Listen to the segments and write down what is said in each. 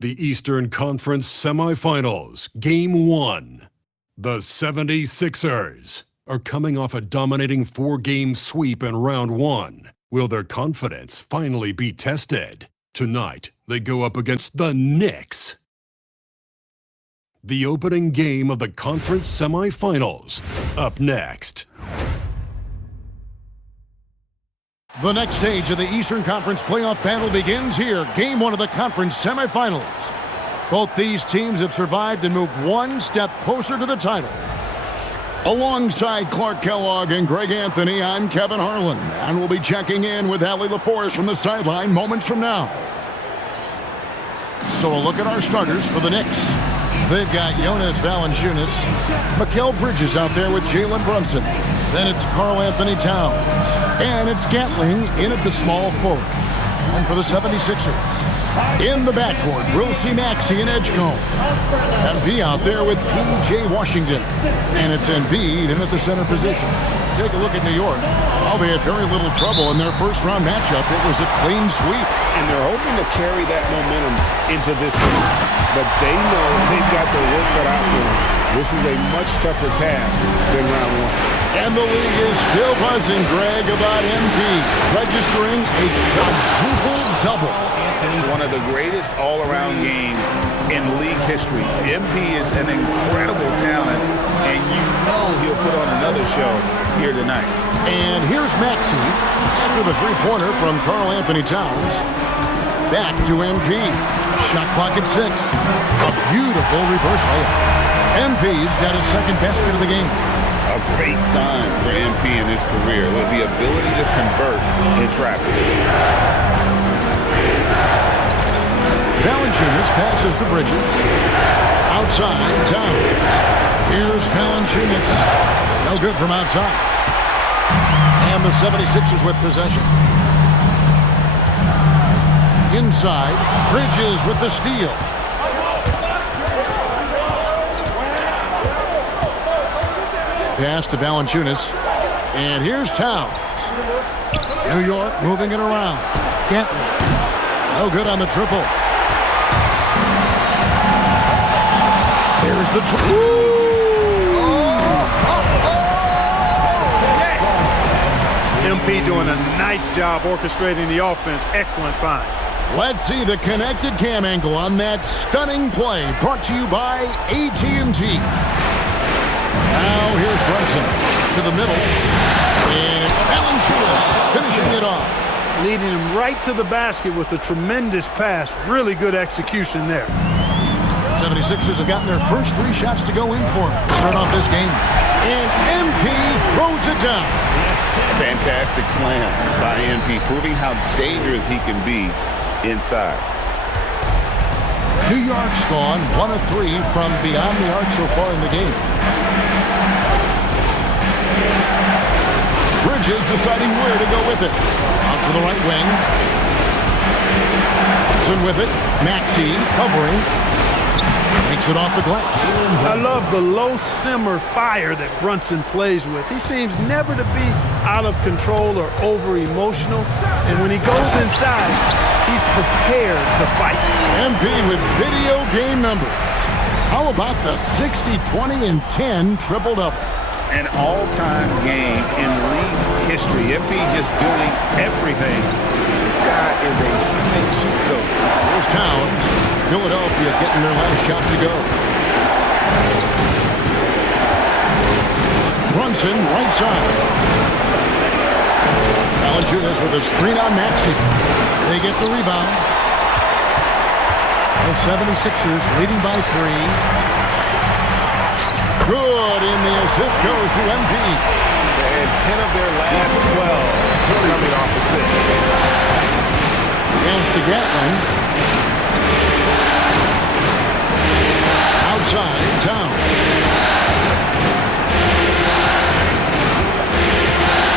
The Eastern Conference Semifinals, Game 1. The 76ers are coming off a dominating 4-game sweep in Round 1. Will their confidence finally be tested? Tonight, they go up against the Knicks. The opening game of the conference semifinals, up next. The next stage of the Eastern Conference playoff battle begins here. Game 1 of the conference semifinals. Both these teams have survived and moved one step closer to the title. Alongside Clark Kellogg and Greg Anthony, I'm Kevin Harlan, and we'll be checking in with Allie LaForest from the sideline moments from now. So a look at our starters for the Knicks. They've got Jonas Valanciunas, Mikal Bridges out there with Jalen Brunson. Then it's Karl Anthony Towns. And it's Gatling in at the small forward. And for the 76ers, in the backcourt, we'll see Maxey and Edgecombe. MP out there with P.J. Washington. And it's Embiid in at the center position. Take a look at New York. Oh, they had very little trouble in their first-round matchup. It was a clean sweep. And they're hoping to carry that momentum into this series. But they know they've got their work cut out for them. This is a much tougher task than round 1. And the league is still buzzing, Greg, about MP, registering a quadruple double. One of the greatest all-around games in league history. MP is an incredible talent, and you know he'll put on another show here tonight. And here's Maxey after the three-pointer from Karl Anthony Towns. Back to MP. Shot clock at 6. A beautiful reverse layup. MP's got his second basket of the game. A great sign for MP in his career with the ability to convert in traffic. Valanciunas passes to Bridges. Outside, Towns. Here's Valanciunas. No good from outside. And the 76ers with possession. Inside, Bridges with the steal. Pass to Valanciunas. And here's Towns. New York moving it around. Gatling. No good on the triple. There's the triple. MP doing a nice job orchestrating the offense. Excellent find. Let's see the connected cam angle on that stunning play, brought to you by AT&T. Now here's Brunson to the middle. And it's Valanciunas finishing it off. Leading him right to the basket with a tremendous pass. Really good execution there. 76ers have gotten their first 3 shots to go in for him to start off this game. And MP throws it down. Fantastic slam by MP, proving how dangerous he can be inside. New York's gone 1 of 3 from beyond the arc so far in the game. Bridges deciding where to go with it. Out to the right wing. Brunson with it. Maxey covering. Makes it off the glass. I love the low simmer fire that Brunson plays with. He seems never to be out of control or over-emotional. And when he goes inside, he's prepared to fight. MP with video game numbers. How about the 60, 20, and 10 triple-double? An all-time game in league history. MP just doing everything. This guy is a human cheat code. Here's Towns. Philadelphia getting their last shot to go. Brunson, right side. Valanciunas with a screen on Maxey. They get the rebound. The 76ers leading by 3. Good, and the assist goes to MP. They had 10 of their last 12 coming off assist. Pass to Gatling. Outside, Towns.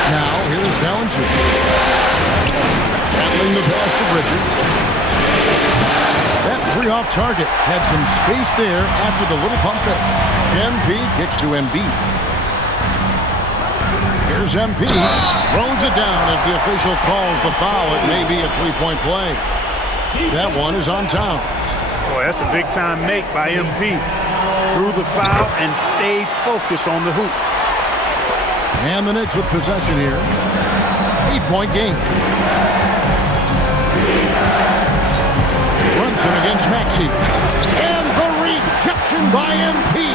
Now, here's Valanciunas. Gatling the pass to Bridges. That 3 off target had some space there after the little pump fake. MP kicks to Embiid. Here's MP. Throws it down as the official calls the foul. It may be a 3-point play. That one is on Towns. Boy, that's a big-time make by MP. Drew the foul and stayed focused on the hoop. And the Knicks with possession here. 8-point game. Brunson against Maxey. And the rejection by MP.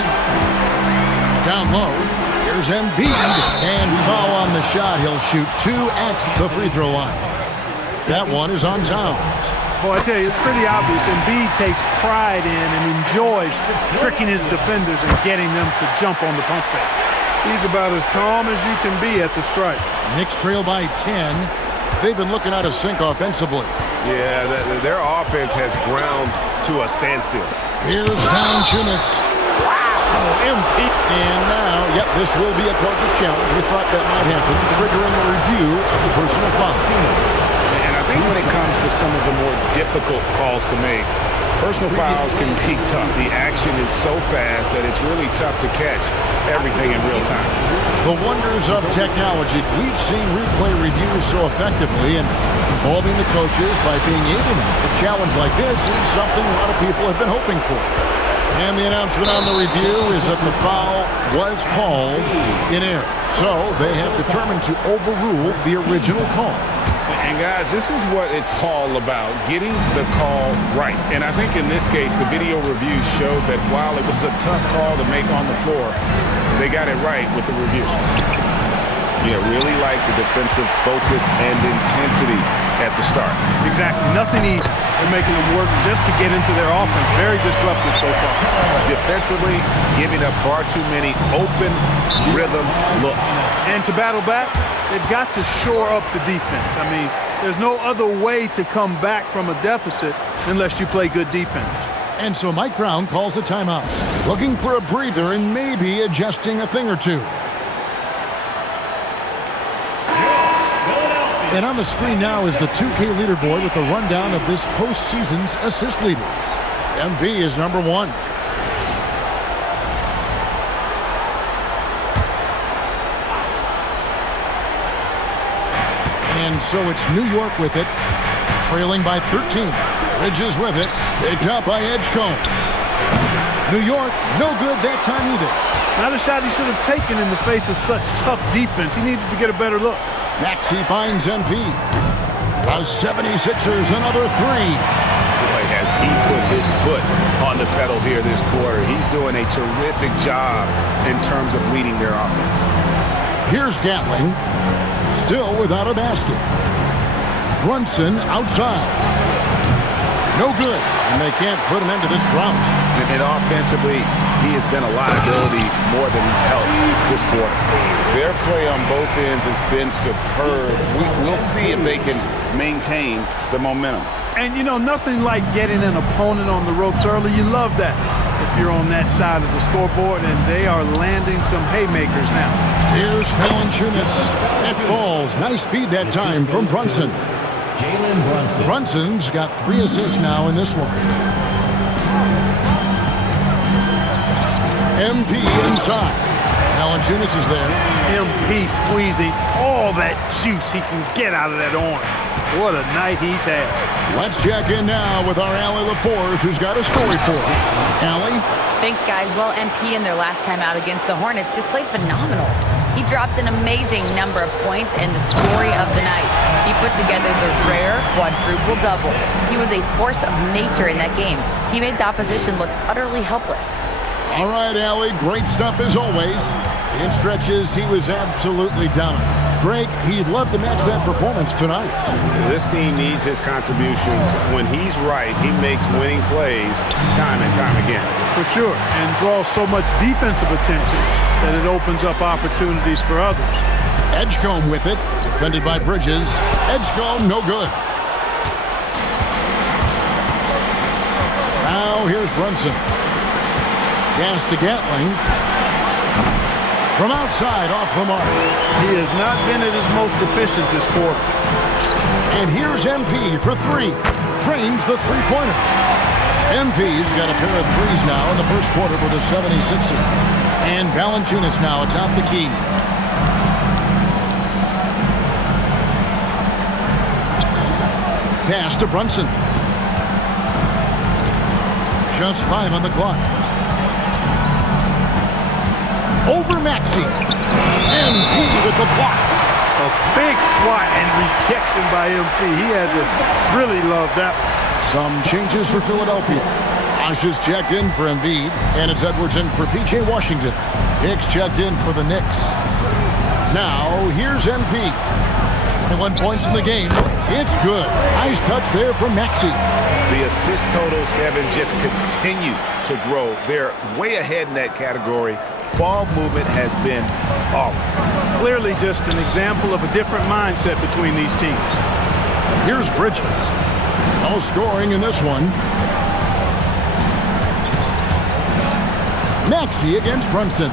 Down low. Here's Embiid. And foul on the shot. He'll shoot 2 at the free throw line. That one is on Towns. Boy, I tell you, it's pretty obvious. Embiid takes pride in and enjoys tricking his defenders and getting them to jump on the pump fake. He's about as calm as you can be at the stripe. Knicks trail by 10. They've been looking out of sync offensively. Yeah, their offense has ground to a standstill. Here's Valanciunas. Wow, MP. And now, yep, this will be a coach's challenge. We thought that might happen, triggering a review of the personal foul. And I think when it comes to some of the more difficult calls to make, personal fouls can be tough. The action is so fast that it's really tough to catch everything in real time. The wonders of technology. We've seen replay reviews so effectively, and involving the coaches by being able to a challenge like this is something a lot of people have been hoping for. And the announcement on the review is that the foul was called in error. So they have determined to overrule the original call. And guys, this is what it's all about, getting the call right. And I think in this case, the video review showed that while it was a tough call to make on the floor, they got it right with the review. Yeah, really like the defensive focus and intensity at the start. Exactly. Nothing easy. They're making them work just to get into their offense. Very disruptive so far. Defensively, giving up far too many open rhythm looks. And to battle back, they've got to shore up the defense. I mean, there's no other way to come back from a deficit unless you play good defense. And so Mike Brown calls a timeout, looking for a breather and maybe adjusting a thing or two. And on the screen now is the 2K leaderboard with a rundown of this postseason's assist leaders. MB is number 1. And so it's New York with it, trailing by 13. Bridges with it, picked up by Edgecombe. New York, no good that time either. Not a shot he should have taken in the face of such tough defense. He needed to get a better look. Maxey finds MP. The 76ers, another 3. Boy, has he put his foot on the pedal here this quarter. He's doing a terrific job in terms of leading their offense. Here's Gatling, still without a basket. Brunson outside. No good, and they can't put an end to this drought. And offensively, he has been a liability more than he's helped this quarter. Their play on both ends has been superb. We'll see if they can maintain the momentum. And, you know, nothing like getting an opponent on the ropes early. You love that if you're on that side of the scoreboard, and they are landing some haymakers now. Here's Valanciunas. It falls. Nice speed that time from Brunson. Brunson's got 3 assists now in this one. MP inside. Valanciunas is there. MP squeezing all that juice he can get out of that arm. What a night he's had. Let's check in now with our Allie LaForce, who's got a story for us. Allie? Thanks, guys. Well, MP in their last time out against the Hornets just played phenomenal. He dropped an amazing number of points and the story of the night. He put together the rare quadruple double. He was a force of nature in that game. He made the opposition look utterly helpless. All right, Allie, great stuff as always. In stretches, he was absolutely dominant. Greg, he'd love to match that performance tonight. This team needs his contributions. When he's right, he makes winning plays time and time again. For sure, and draws so much defensive attention that it opens up opportunities for others. Edgecombe with it, defended by Bridges. Edgecombe, no good. Now here's Brunson. Pass to Gatling. From outside, off the mark. He has not been at his most efficient this quarter. And here's MP for 3. Trains the three-pointer. MP's got a pair of 3s now in the first quarter for the 76ers. And Valanciunas now atop the key. Pass to Brunson. Just 5 on the clock. Over Maxey. MP with the block. A big swat and rejection by MP. He had to really love that one. Some changes for Philadelphia. Bosh is checked in for Embiid, and it's Edwards in for P.J. Washington. Hicks checked in for the Knicks. Now, here's MP. 21 points in the game. It's good. Nice touch there from Maxey. The assist totals, Kevin, just continue to grow. They're way ahead in that category. Ball movement has been flawless. Clearly just an example of a different mindset between these teams. Here's Bridges. No scoring in this one. Maxey against Brunson.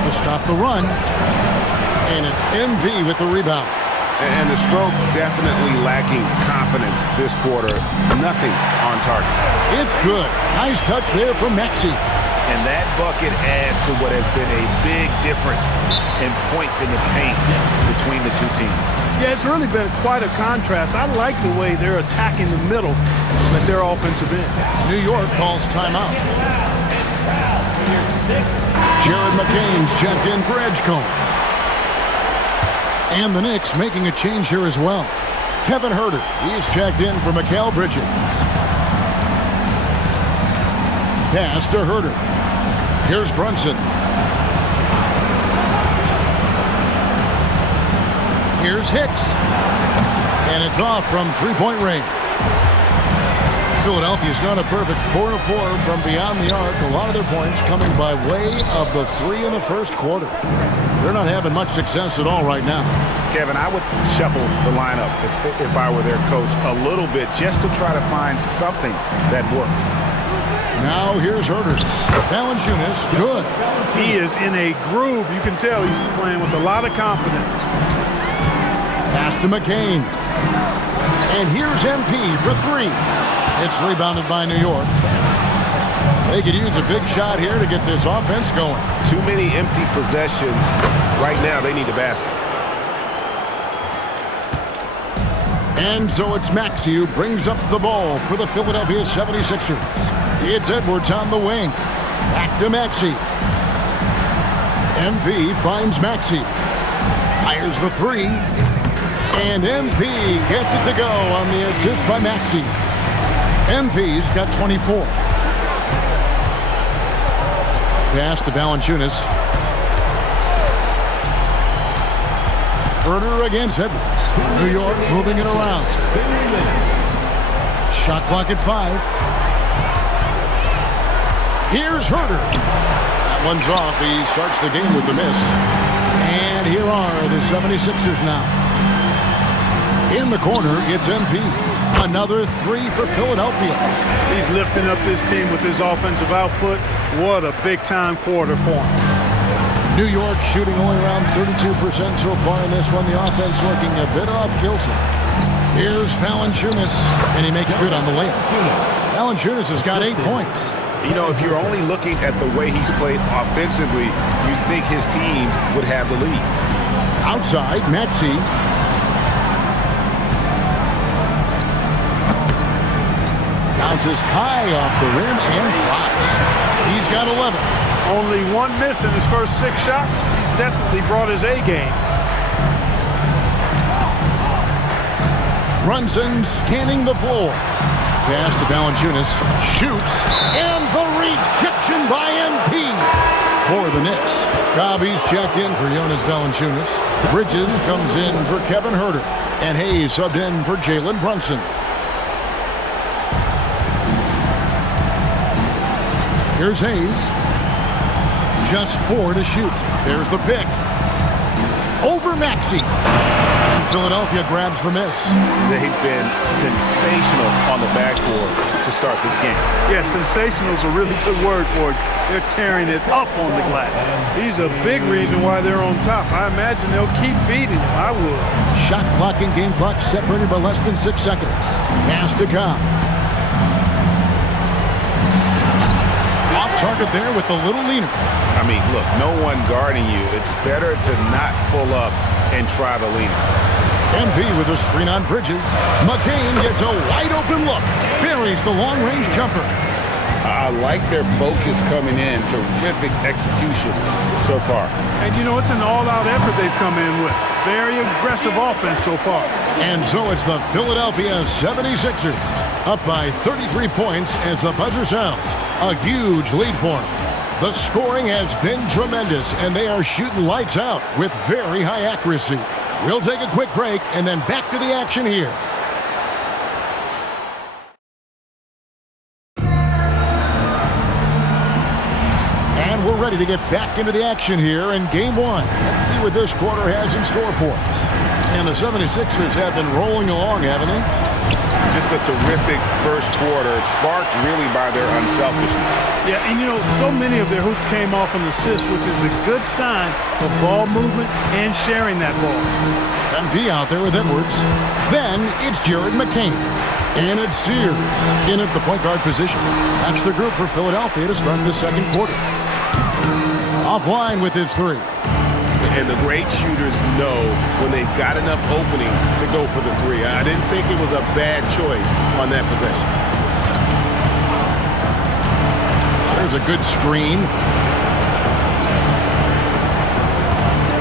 To stop the run. And it's MV with the rebound. And the stroke definitely lacking confidence this quarter. Nothing on target. It's good. Nice touch there from Maxey. And that bucket adds to what has been a big difference in points in the paint between the two teams. Yeah, it's really been quite a contrast. I like the way they're attacking the middle with their offensive end. New York calls timeout. Jared McCain's checked in for Edgecombe. And the Knicks making a change here as well. Kevin Huerter, he's checked in for Mikal Bridges. Pass to Huerter. Here's Brunson. Here's Hicks. And it's off from three-point range. Philadelphia's gone a perfect 4 of 4 from beyond the arc. A lot of their points coming by way of the 3 in the first quarter. They're not having much success at all right now. Kevin, I would shuffle the lineup if I were their coach a little bit just to try to find something that works. Now here's Huerter. Valanciunas, good. He is in a groove. You can tell he's playing with a lot of confidence. Pass to McCain. And here's MP for 3. It's rebounded by New York. They could use a big shot here to get this offense going. Too many empty possessions. Right now, they need a basket. And so it's Maxey who brings up the ball for the Philadelphia 76ers. It's Edwards on the wing. Back to Maxey. MP finds Maxey. Fires the 3. And MP gets it to go on the assist by Maxey. MP's got 24. Pass to Valanciunas. Huerter against Edwards. New York moving it around. Shot clock at 5. Here's Huerter. That one's off. He starts the game with the miss. And here are the 76ers now. In the corner, it's MP. Another 3 for Philadelphia. He's lifting up this team with his offensive output. What a big-time quarter for him. New York shooting only around 32% so far in this one. The offense looking a bit off kilter. Here's Valanciunas, and he makes good on the layup. Valanciunas has got 8 points. You know, if you're only looking at the way he's played offensively, you'd think his team would have the lead. Outside, Maxey. Bounces high off the rim and drops. He's got 11. Only 1 miss in his first 6 shots. He's definitely brought his A game. Brunson scanning the floor. Pass to Valanciunas. Shoots. And the rejection by MP for the Knicks. Cobb's checked in for Jonas Valanciunas. Bridges comes in for Kevin Huerter. And Hayes subbed in for Jalen Brunson. Here's Hayes. Just 4 to shoot. There's the pick. Over Maxey. And Philadelphia grabs the miss. They've been sensational on the backboard to start this game. Yeah, sensational is a really good word for it. They're tearing it up on the glass. He's a big reason why they're on top. I imagine they'll keep feeding him. I would. Shot clock and game clock separated by less than 6 seconds. Pass to Cobb. Target there with the little leaner. I mean, look, no one guarding you. It's better to not pull up and try the leaner. MP with a screen on Bridges. McCain gets a wide-open look. Buries the long-range jumper. I like their focus coming in. Terrific execution so far. And, you know, it's an all-out effort they've come in with. Very aggressive offense so far. And so it's the Philadelphia 76ers up by 33 points as the buzzer sounds. A huge lead for them. The scoring has been tremendous, and they are shooting lights out with very high accuracy. We'll take a quick break and then back to the action here. And we're ready to get back into the action here in Game 1. Let's see what this quarter has in store for us. And the 76ers have been rolling along, haven't they? Just a terrific first quarter, sparked really by their unselfishness. Yeah, and you know, so many of their hoops came off an assist, which is a good sign of ball movement and sharing that ball. MP out there with Edwards. Then it's Jared McCain. And it's Sears in at the point guard position. That's the group for Philadelphia to start the second quarter. Offline with his three. And the great shooters know when they've got enough opening to go for the three. I didn't think it was a bad choice on that possession. There's a good screen.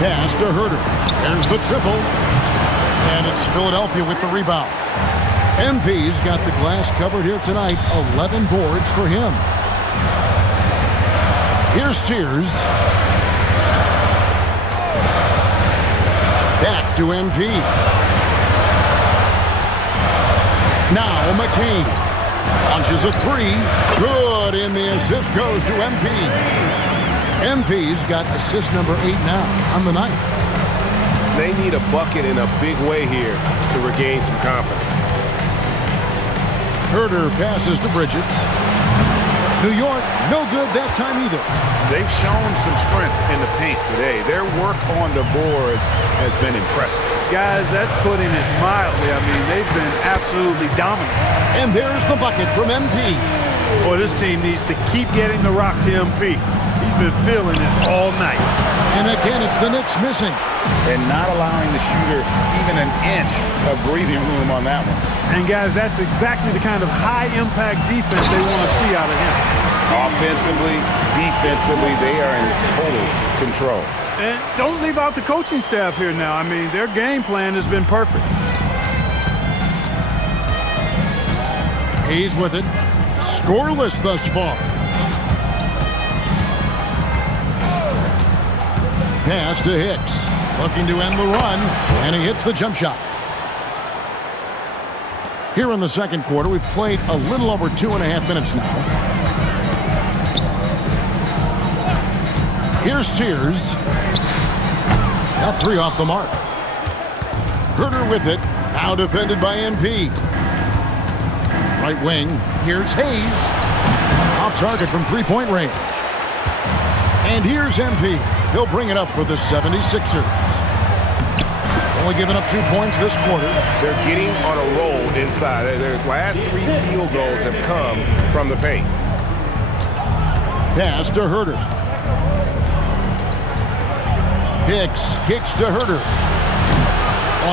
Pass to Herter. There's the triple. And it's Philadelphia with the rebound. MP's got the glass covered here tonight. 11 boards for him. Here's Sears. Back to MP. Now McCain launches a three. Good, and the assist goes to MP. MP's got assist number 8 now on the night. They need a bucket in a big way here to regain some confidence. Herter passes to Bridges. New York, no good that time either. They've shown some strength in the paint today. Their work on the boards has been impressive. Guys, that's putting it mildly. I mean, they've been absolutely dominant. And there's the bucket from MP. Boy, this team needs to keep getting the rock to MP. He's been feeling it all night. And again, it's the Knicks missing. And not allowing the shooter even an inch of breathing room on that one. And guys, that's exactly the kind of high-impact defense they want to see out of him. Offensively, defensively, they are in total control. And don't leave out the coaching staff here now. I mean, their game plan has been perfect. He's with it. Scoreless thus far. Pass to Hicks. Looking to end the run, and he hits the jump shot. Here in the second quarter, we've played a little over 2.5 minutes now. Here's Sears. Got 3 off the mark. Herter with it. Now defended by MP. Right wing. Here's Hayes. Off target from three-point range. And here's MP. He'll bring it up for the 76ers. Only giving up 2 points this quarter. They're getting on a roll inside. Their last 3 field goals have come from the paint. Pass to Herter. Hicks kicks to Herter.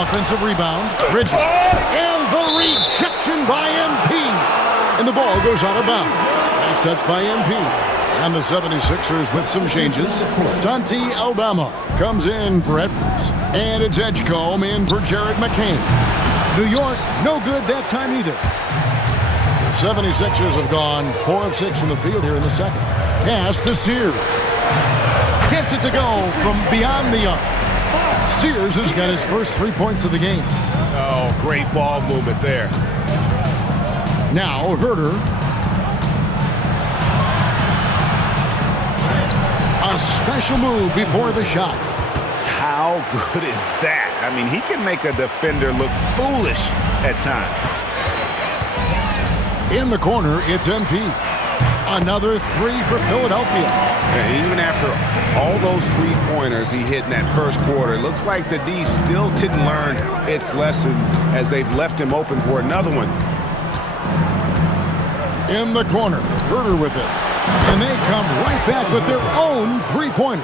Offensive rebound. Bridges. And the rejection by MP. And the ball goes out of bounds. Nice touch by MP. And the 76ers with some changes. Santi Aldama comes in for Edwards. And it's Edgecombe in for Jared McCain. New York, no good that time either. The 76ers have gone 4 of 6 from the field here in the second. Pass to Sears. Gets it to go from beyond the arc. Sears has got his first 3 points of the game. Oh, great ball movement there. Now Herter. A special move before the shot. How good is that? I mean, he can make a defender look foolish at times. In the corner, it's MP. Another 3 for Philadelphia. And even after all those 3-pointers he hit in that first quarter, it looks like the D still didn't learn its lesson as they've left him open for another one. In the corner, Herter with it. And they come right back with their own 3-pointer.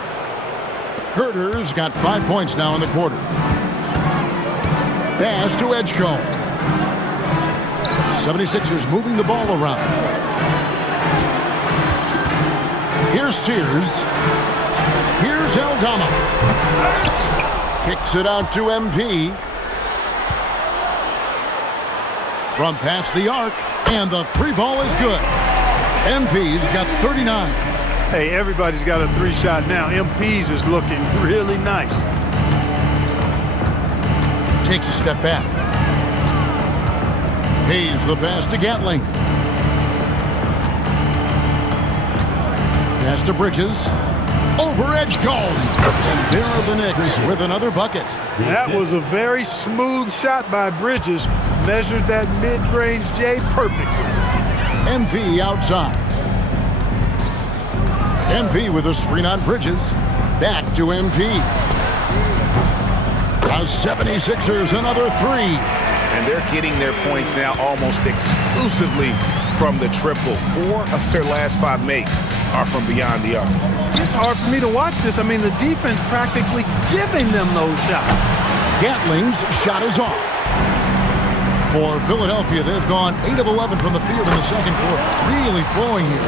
Herter's got 5 points now in the quarter. Pass to Edgecombe. 76ers moving the ball around. Here's Sears. Here's Aldama. Kicks it out to MP. From past the arc, and the three ball is good. MP's got 39. Hey, everybody's got a three-shot now. MP's is looking really nice. Takes a step back. Hayes the pass to Gatling. Pass to Bridges. Over Edgecombe. And there are the Knicks with another bucket. That was a very smooth shot by Bridges. Measured that mid-range J perfectly. MP outside. MP with a screen on Bridges. Back to MP. The 76ers another three. And they're getting their points now almost exclusively from the triple. 4 of their last 5 makes are from beyond the arc. It's hard for me to watch this. I mean, the defense practically giving them those shots. Gatling's shot is off. For Philadelphia, they've gone 8 of 11 from the field in the second quarter. Really flowing here.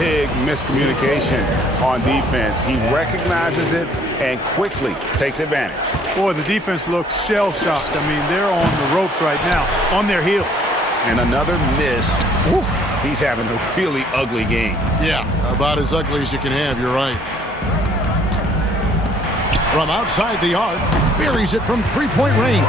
Big miscommunication on defense. He recognizes it and quickly takes advantage. Boy, the defense looks shell-shocked. I mean, they're on the ropes right now, on their heels. And another miss. Woo. He's having a really ugly game. Yeah, about as ugly as you can have, you're right. From outside the arc, buries it from three-point range.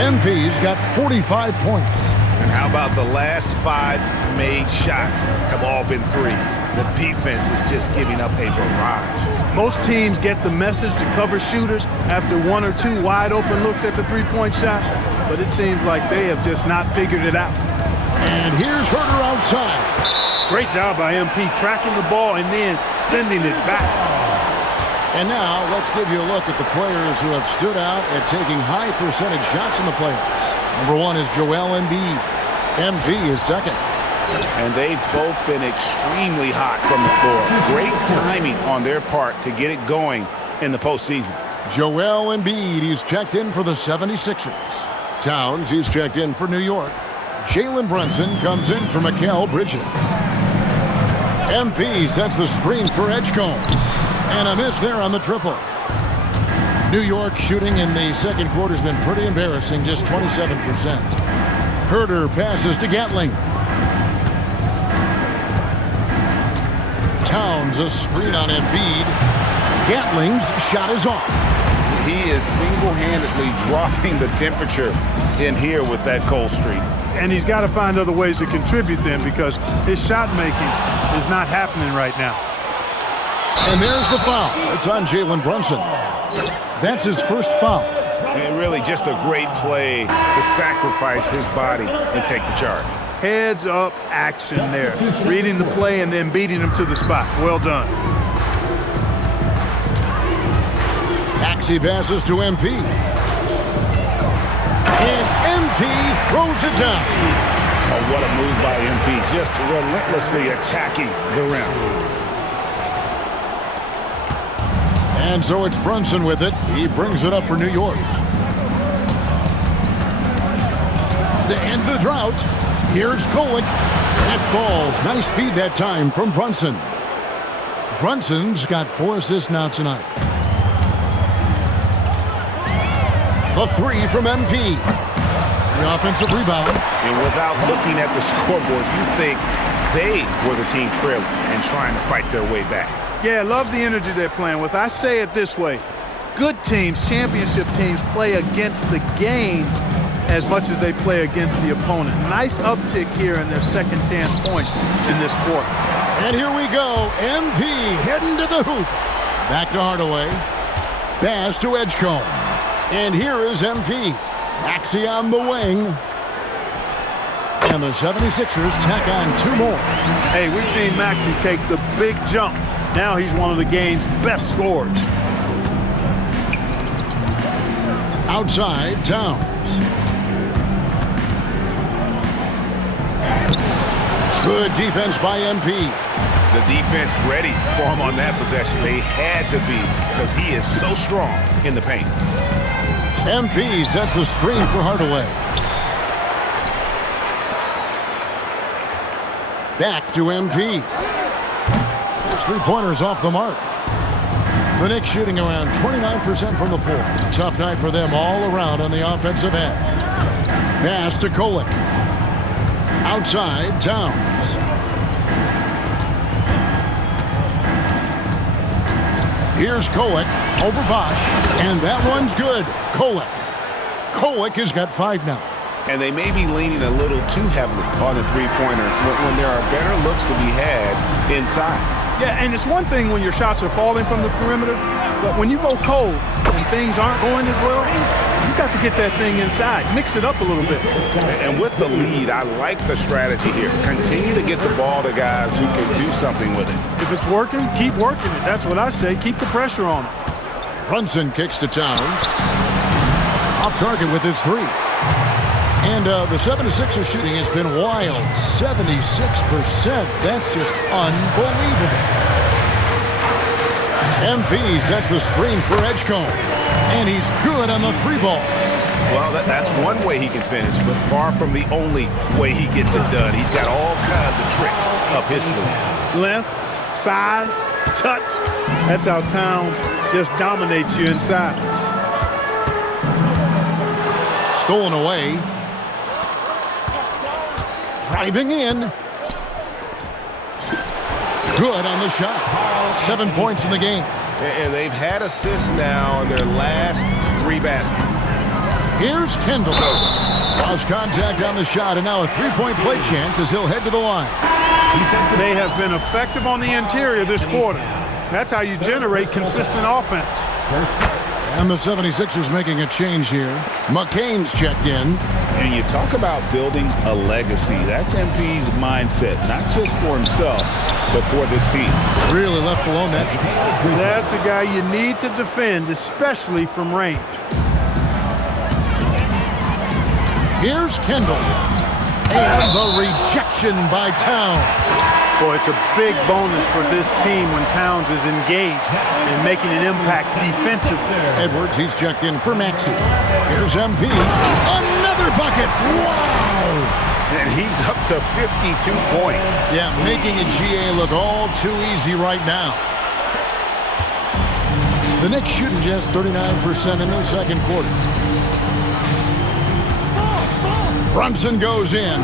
MP's got 45 points. And how about the last 5 made shots have all been threes? The defense is just giving up a barrage. Most teams get the message to cover shooters after 1 or 2 wide-open looks at the three-point shot, but it seems like they have just not figured it out. And here's Herter outside. Great job by MP tracking the ball and then sending it back. And now let's give you a look at the players who have stood out at taking high percentage shots in the playoffs. Number 1 is Joel Embiid. MP is second. And they've both been extremely hot from the floor. Great timing on their part to get it going in the postseason. Joel Embiid, he's checked in for the 76ers. Towns, he's checked in for New York. Jalen Brunson comes in for Mikal Bridges. MP sets the screen for Edgecombe. And a miss there on the triple. New York shooting in the second quarter has been pretty embarrassing, just 27%. Herter passes to Gatling. Towns a screen on Embiid. Gatling's shot is off. He is single-handedly dropping the temperature in here with that cold streak. And he's got to find other ways to contribute then because his shot making is not happening right now. And there's the foul. It's on Jalen Brunson. That's his first foul. And really just a great play to sacrifice his body and take the charge. Heads up action there. Reading the play and then beating him to the spot. Well done. Maxey passes to MP. And MP throws it down. Oh, what a move by MP. Just relentlessly attacking the rim. And so it's Brunson with it. He brings it up for New York. To end the drought, here's Golick. That falls. Nice speed that time from Brunson. Brunson's got 4 assists now tonight. The 3 from MP. The offensive rebound. And without looking at the scoreboard, you think they were the team trailing and trying to fight their way back. Yeah, love the energy they're playing with. I say it this way. Good teams, championship teams, play against the game as much as they play against the opponent. Nice uptick here in their second chance points in this quarter. And here we go. MP heading to the hoop. Back to Hardaway. Pass to Edgecombe. And here is MP. Maxey on the wing. And the 76ers tack on 2 more. Hey, we've seen Maxey take the big jump. Now he's one of the game's best scorers. Outside, Towns. Good defense by MP. The defense ready for him on that possession. They had to be because he is so strong in the paint. MP sets the screen for Hardaway. Back to MP. His three-pointer's off the mark. The Knicks shooting around 29% from the floor. A tough night for them all around on the offensive end. Pass to Kolek. Outside, Towns. Here's Kolek over Bosch, and that one's good. Kolek has got 5 now. And they may be leaning a little too heavily on the three-pointer when there are better looks to be had inside. Yeah, and it's one thing when your shots are falling from the perimeter, but when you go cold and things aren't going as well, you got to get that thing inside. Mix it up a little bit. And with the lead, I like the strategy here. Continue to get the ball to guys who can do something with it. If it's working, keep working it. That's what I say. Keep the pressure on it. Brunson kicks to Towns. Off target with his 3. And the 76ers shooting has been wild. 76%. That's just unbelievable. MP sets the screen for Edgecombe. And he's good on the 3-ball. Well, that's one way he can finish, but far from the only way he gets it done. He's got all kinds of tricks up his sleeve. Length, size, touch. That's how Towns just dominates you inside. Stolen away. Driving in. Good on the shot. 7 points in the game. And they've had assists now in their last 3 baskets. Here's Kendall. Lost contact on the shot, and now a 3-point play chance as he'll head to the line. They have been effective on the interior this quarter. That's how you generate consistent offense. And the 76ers making a change here. McCain's checked in. And you talk about building a legacy. That's MP's mindset, not just for himself, but for this team. Really left alone that time. That's a guy you need to defend, especially from range. Here's Kendall. And the rejection by Towns. Boy, it's a big bonus for this team when Towns is engaged and making an impact defensively. Edwards, he's checked in for Maxey. Here's MP. Another bucket. Wow! And he's up to 52 points. Yeah, making a GA look all too easy right now. The Knicks shooting just 39% in the second quarter. Brunson goes in.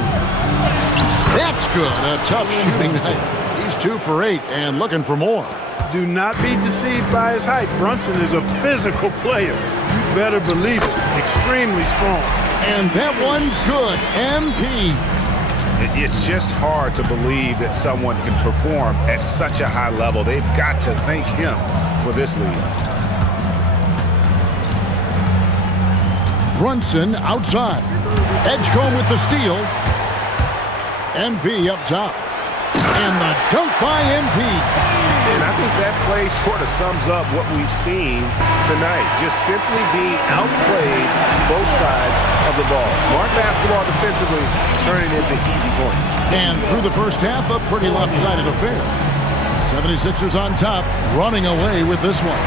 That's good. A tough shooting night. He's 2 for 8 and looking for more. Do not be deceived by his height. Brunson is a physical player. You better believe it. Extremely strong. And that one's good. MP. It's just hard to believe that someone can perform at such a high level. They've got to thank him for this lead. Brunson outside. Edgecombe with the steal. MP up top. And the dunk by MP. And I think that play sort of sums up what we've seen tonight. Just simply being outplayed both sides of the ball. Smart basketball defensively, turning into easy points. And through the first half, a pretty lopsided affair. 76ers on top, running away with this one.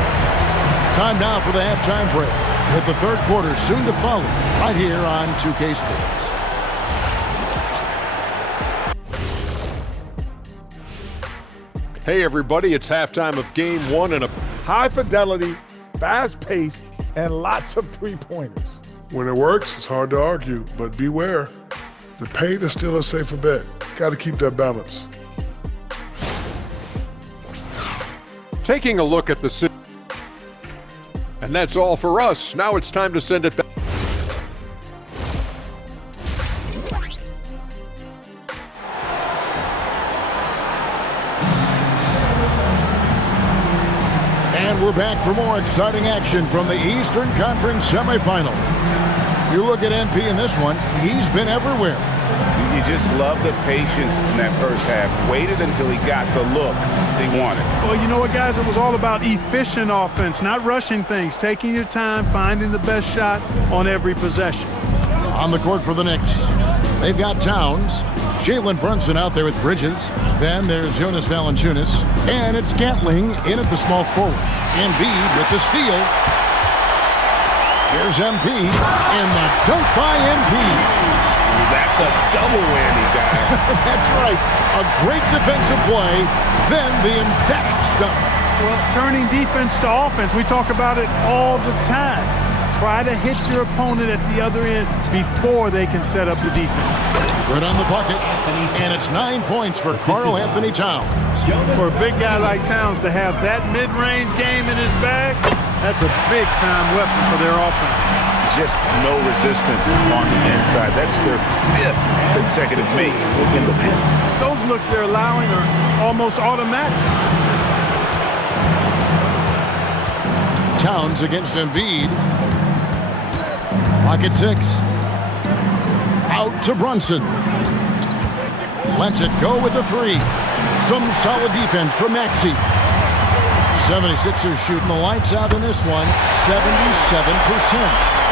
Time now for the halftime break, with the third quarter soon to follow, right here on 2K Sports. Hey everybody, it's halftime of game 1 and a high fidelity, fast pace, and lots of three-pointers. When it works, it's hard to argue, but beware. The paint is still a safer bet. Got to keep that balance. taking a look at the and that's all for us. Now it's time to send it back. And we're back for more exciting action from the Eastern Conference semifinal. You look at MP in this one, he's been everywhere. You just love the patience in that first half. Waited until he got the look they wanted. Well, you know what, guys? It was all about efficient offense, not rushing things, taking your time, finding the best shot on every possession. On the court for the Knicks, they've got Towns, Jalen Brunson out there with Bridges. Then there's Jonas Valanciunas, and it's Gatling in at the small forward. Embiid with the steal. Here's MP, and the dunk by MP. That's a double whammy, guys. That's right. A great defensive play, then the emphatic stuff. Well, turning defense to offense, we talk about it all the time. Try to hit your opponent at the other end before they can set up the defense. Good on the bucket, and it's 9 points for Karl Anthony Towns. For a big guy like Towns to have that mid-range game in his bag, that's a big-time weapon for their offense. Just no resistance on the inside. That's their 5th consecutive make in the paint. Those looks they're allowing are almost automatic. Towns against Embiid. Clock at 6. Out to Brunson. Lets it go with a 3. Some solid defense from Maxey. 76ers shooting the lights out in this one, 77%.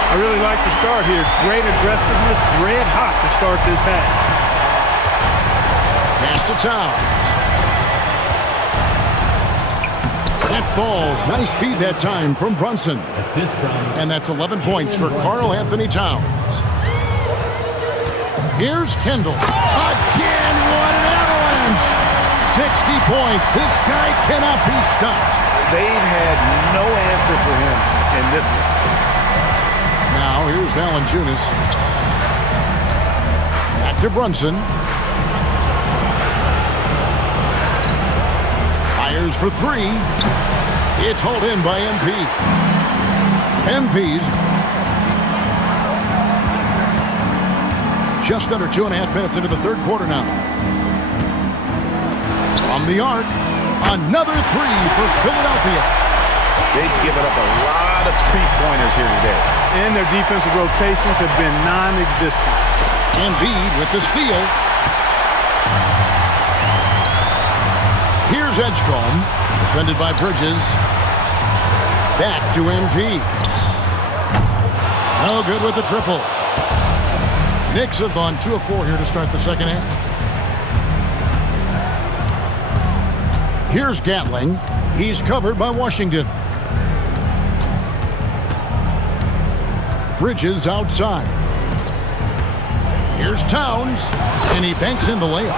I really like the start here. Great aggressiveness, red hot to start this half. Pass to Towns. That falls. Nice speed that time from Brunson. And that's 11 points for Karl Anthony Towns. Here's Kendall. Again, what an avalanche. 60 points. This guy cannot be stopped. They've had no answer for him in this one. Now, here's Valanciunas. Back to Brunson. Fires for 3. It's hauled in by MP. MP's just under 2.5 minutes into the third quarter now. From the arc, another 3 for Philadelphia. They've given up a lot of three-pointers here today. And their defensive rotations have been non-existent. Embiid with the steal. Here's Edgecombe, defended by Bridges. Back to MP. No good with the triple. Knicks have gone 2 of 4 here to start the second half. Here's Gatling. He's covered by Washington. Bridges outside. Here's Towns, and he banks in the layup.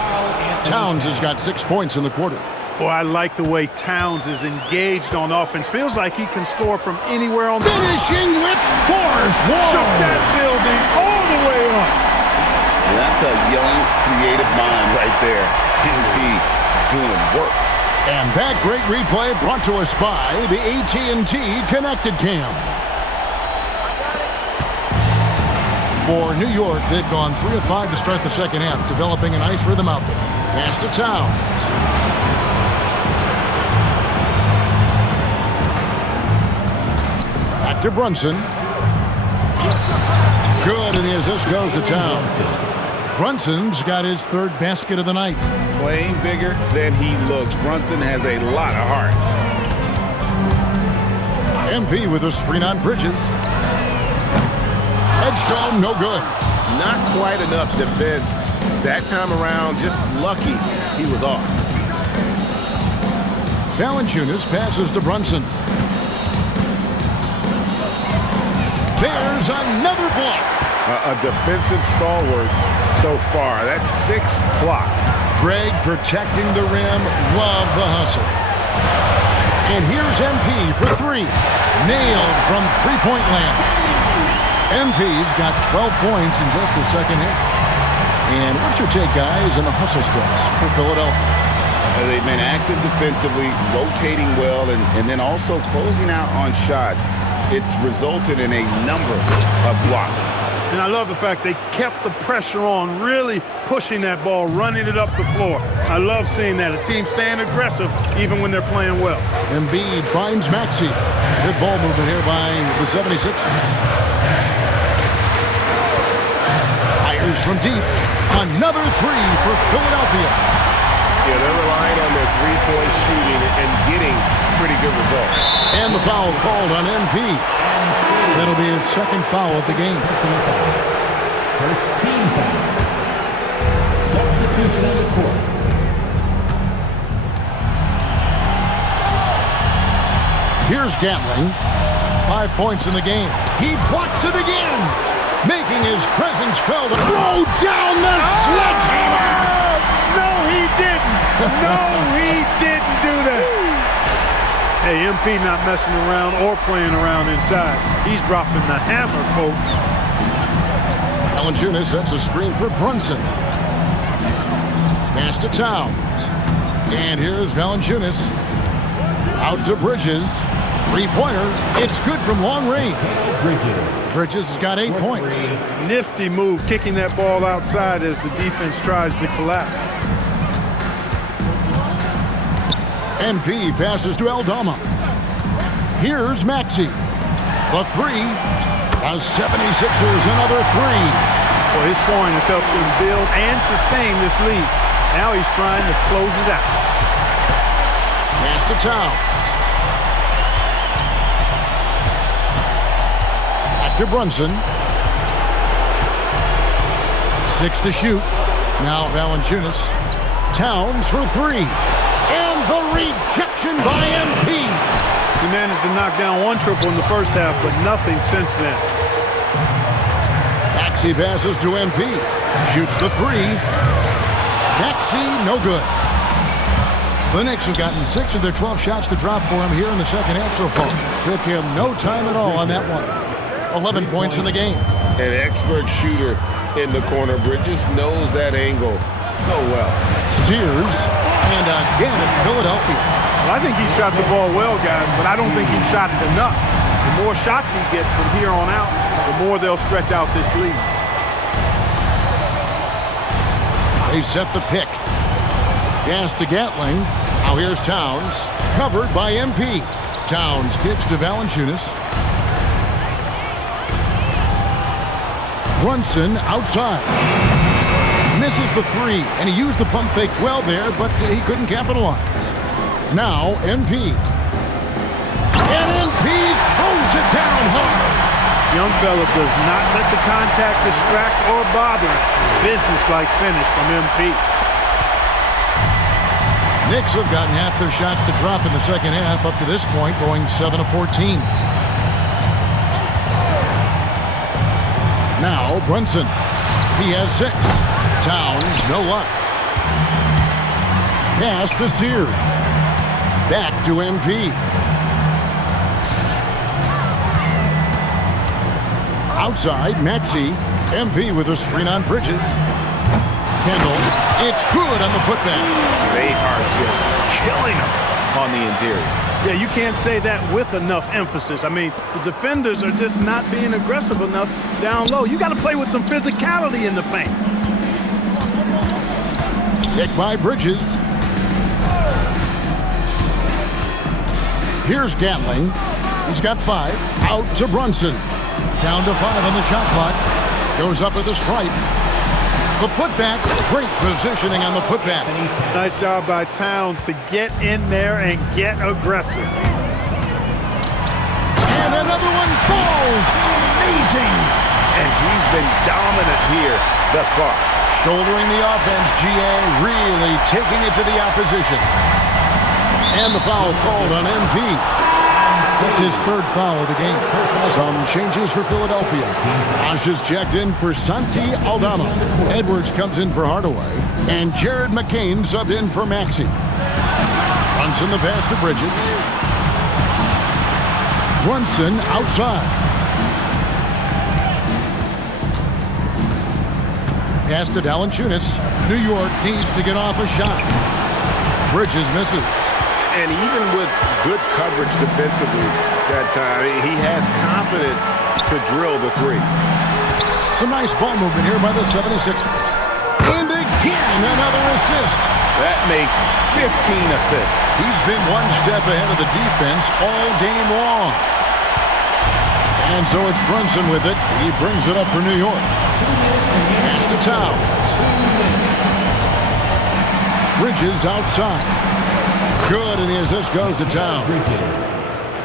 Towns has got 6 points in the quarter. Boy, I like the way Towns is engaged on offense. Feels like he can score from anywhere on the... Finishing with force. Shook that building all the way up. That's a young, creative mind right there. MP doing work. And that great replay brought to us by the AT&T Connected Cam. For New York, they've gone 3 of 5 to start the second half, developing a nice rhythm out there. Pass to Towns. Back to Brunson. Good, and the assist goes to Towns. Brunson's got his 3rd basket of the night. Playing bigger than he looks. Brunson has a lot of heart. MP with a screen on Bridges. Edgecombe, no good. Not quite enough defense. That time around, just lucky he was off. Valanciunas passes to Brunson. There's another block. A defensive stalwart so far. That's 6 blocks. Greg protecting the rim. Love the hustle. And here's MP for 3. Nailed from three-point land. MP's got 12 points in just the second half. And what's your take, guys, on the hustle skills for Philadelphia? They've been active defensively, rotating well, and then also closing out on shots. It's resulted in a number of blocks. And I love the fact they kept the pressure on, really pushing that ball, running it up the floor. I love seeing that. A team staying aggressive even when they're playing well. Embiid finds Maxey. Good ball movement here by the 76ers. Fires from deep. Another 3 for Philadelphia. Yeah, they're relying on their three-point shooting and getting pretty good results. And the foul called on MP. That'll be his 2nd foul of the game. First team foul. Substitution on the court. Here's Gatling. 5 points in the game. He blocks it again, making his presence felt. Throw down the sledgehammer! No, he didn't. No, he didn't do that. Hey, MP not messing around or playing around inside. He's dropping the hammer, folks. Valanciunas sets a screen for Brunson. Pass to Towns. And here's Valanciunas. Out to Bridges. Three-pointer. It's good from long range. Bridges has got 8 points. Nifty move, kicking that ball outside as the defense tries to collapse. MP passes to Aldama. Here's Maxey. The three. The 76ers another three. Well, his scoring has helped him build and sustain this lead. Now he's trying to close it out. Pass to Towns. Back to Brunson. 6 to shoot. Now Valanciunas. Towns for three. And the rejection by MP. He managed to knock down one triple in the first half, but nothing since then. Maxey passes to MP. Shoots the three. Maxey, no good. The Knicks have gotten 6 of their 12 shots to drop for him here in the second half so far. Took him no time at all on that one. 11 points in the game. An expert shooter in the corner. Bridges knows that angle so well. Sears. And again, it's Philadelphia. Well, I think he shot the ball well, guys, but I don't think he shot it enough. The more shots he gets from here on out, the more they'll stretch out this lead. They set the pick. Pass to Gatling. Now here's Towns. Covered by MP. Towns kicks to Valanciunas. Brunson outside. Misses the three, and he used the pump fake well there, but he couldn't capitalize. Now MP. And MP throws it down hard. Young fella does not let the contact distract or bother him. Business-like finish from MP. Knicks have gotten half their shots to drop in the second half up to this point, going 7 of 14. Now Brunson. He has 6. Towns, no luck. Pass to Sears. Back to MP. Outside, Maxey. MP with a screen on Bridges. Kendall. It's good on the putback. They are just killing him on the interior. Yeah, you can't say that with enough emphasis. I mean, the defenders are just not being aggressive enough down low. You got to play with some physicality in the paint. Kick by Bridges. Here's Gatling. He's got 5. Out to Brunson. Down to 5 on the shot clock. Goes up with a stripe. The putback. Great positioning on the putback. Nice job by Towns to get in there and get aggressive. And another one falls. Amazing. And he's been dominant here thus far. Shouldering the offense, GA really taking it to the opposition. And the foul called on MP. That's his 3rd foul of the game. Some changes for Philadelphia. Ash is checked in for Santi Aldama. Edwards comes in for Hardaway. And Jared McCain subbed in for Maxey. Brunson the pass to Bridges. Brunson outside. Pass to Valanciunas. New York needs to get off a shot. Bridges misses. And even with good coverage defensively that time, he has confidence to drill the three. Some nice ball movement here by the 76ers. And again, another assist. That makes 15 assists. He's been one step ahead of the defense all game long. And so it's Brunson with it. He brings it up for New York. Pass to Towns. Bridges outside. Good, and the assist goes to Towns.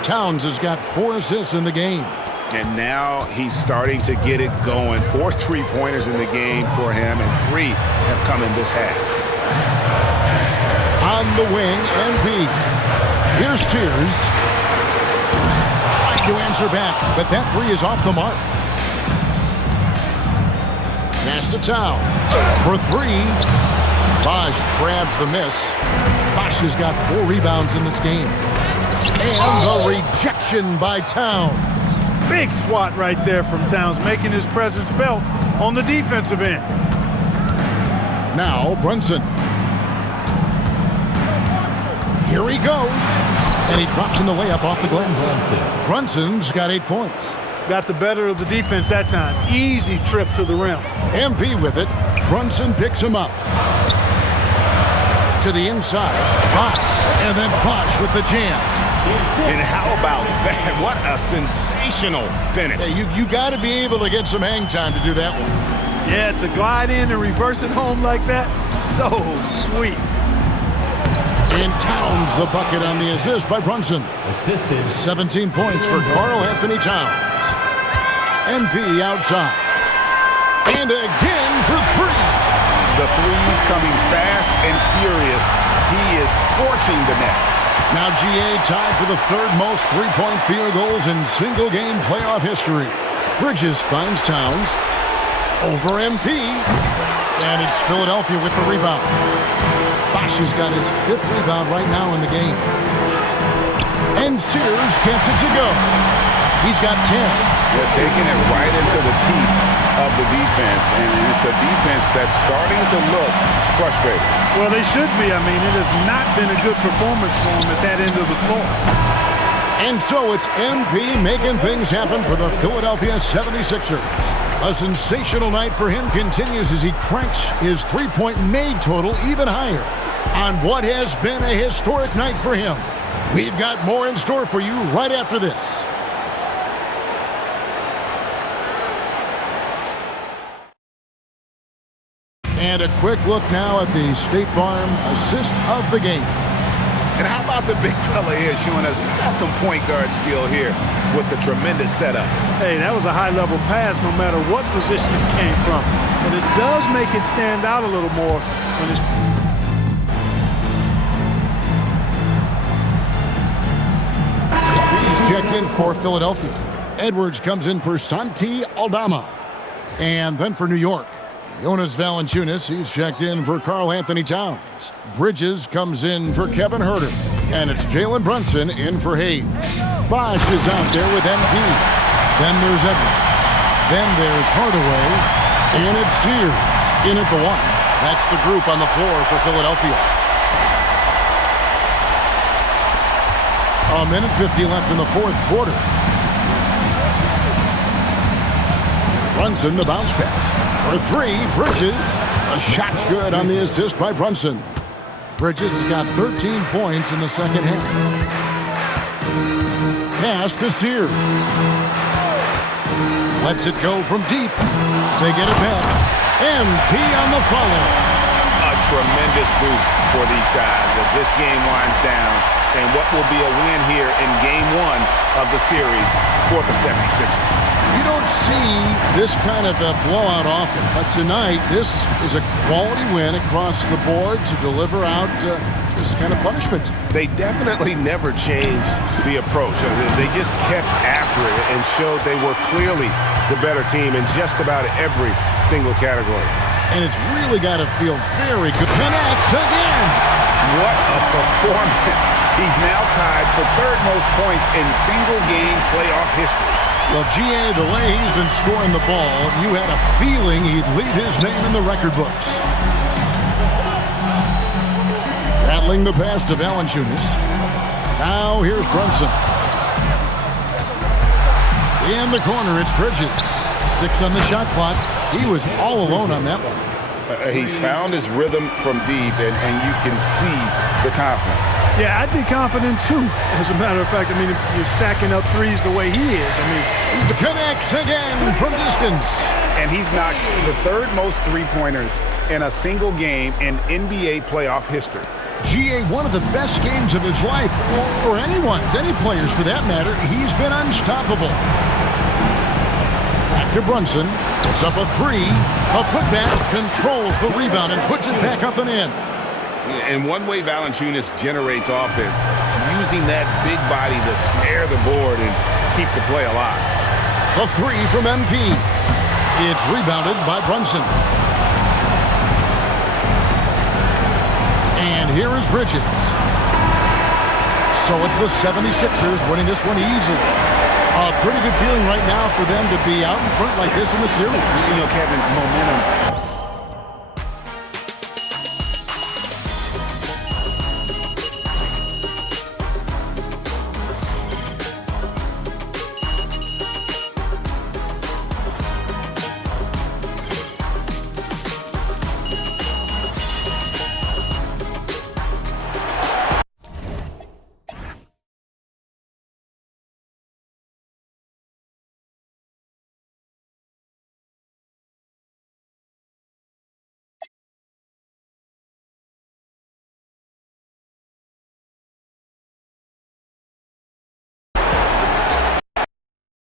Towns has got 4 assists in the game. And now he's starting to get it going. 4 3-pointers in the game for him, and 3 have come in this half. On the wing, MP. Here's Sears. Trying trying to answer back, but that three is off the mark. Pass to Towns for three. Bosch grabs the miss. Bosch has got 4 rebounds in this game. And the rejection by Towns. Big swat right there from Towns, making his presence felt on the defensive end. Now Brunson. Here he goes. And he drops in the layup off the glass. Brunson's got 8 points. Got the better of the defense that time. Easy trip to the rim. MP with it. Brunson picks him up. To the inside. Bosch. And then Bosch with the jam. And how about that? What a sensational finish. Hey, you got to be able to get some hang time to do that one. Yeah, to glide in and reverse it home like that, so sweet. And Towns the bucket on the assist by Brunson. Assisted. 17 points for Karl Anthony Towns. MP outside. And again for 3. The threes coming fast and furious. He is scorching the nets. Now GA tied for the 3rd most three-point field goals in single-game playoff history. Bridges finds Towns over MP. And it's Philadelphia with the rebound. Bosch has got his 5th rebound right now in the game. And Sears gets it to go. He's got 10. They're taking it right into the teeth of the defense, and it's a defense that's starting to look frustrated. Well, they should be. I mean, it has not been a good performance for them at that end of the floor. And so it's MP making things happen for the Philadelphia 76ers. A sensational night for him continues as he cranks his three-point made total even higher on what has been a historic night for him. We've got more in store for you right after this. And a quick look now at the State Farm assist of the game. And how about the big fella here showing us he's got some point guard skill here with the tremendous setup. Hey, that was a high-level pass no matter what position it came from. But it does make it stand out a little more when it's... He's checked in for Philadelphia. Edwards comes in for Santi Aldama. And then for New York, Jonas Valanciunas, he's checked in for Karl Anthony Towns. Bridges comes in for Kevin Huerter. And it's Jalen Brunson in for Hayes. Bosch is out there with MP. Then there's Edwards. Then there's Hardaway. And it's Sears in at the 1. That's the group on the floor for Philadelphia. A minute 50 left in the 4th quarter. Brunson, the bounce pass. For 3, Bridges. A shot's good on the assist by Brunson. Bridges has got 13 points in the 2nd half. Pass to Sears. Lets it go from deep. They get it back. MP on the follow. A tremendous boost for these guys as this game winds down. And what will be a win here in Game 1 of the series for the 76ers. You don't see this kind of a blowout often, but tonight this is a quality win across the board to deliver out this kind of punishment. They definitely never changed the approach. They just kept after it and showed they were clearly the better team in just about every single category. And it's really got to feel very good. Connects again. What a performance. He's now tied for 3rd most points in single-game playoff history. Well, GA, the way he's been scoring the ball, you had a feeling he'd leave his name in the record books. Rattling the pass to Valanciunas. Now here's Brunson. In the corner, it's Bridges. 6 on the shot clock. He was all alone on that one. He's found his rhythm from deep, and you can see the confidence. Yeah, I'd be confident too, as a matter of fact. I mean, if you're stacking up threes the way he is, I mean... He connects again from distance. And he's knocked the 3rd most three-pointers in a single game in NBA playoff history. GA, one of the best games of his life, or anyone's, any players for that matter. He's been unstoppable. Back to Brunson. It's up a 3. A putback, controls the rebound and puts it back up and in. And one way Valanciunas generates offense, using that big body to snare the board and keep the play alive. The three from MP. It's rebounded by Brunson. And here is Bridges. So it's the 76ers winning this one easily. A pretty good feeling right now for them to be out in front like this in the series. You know, Kevin, momentum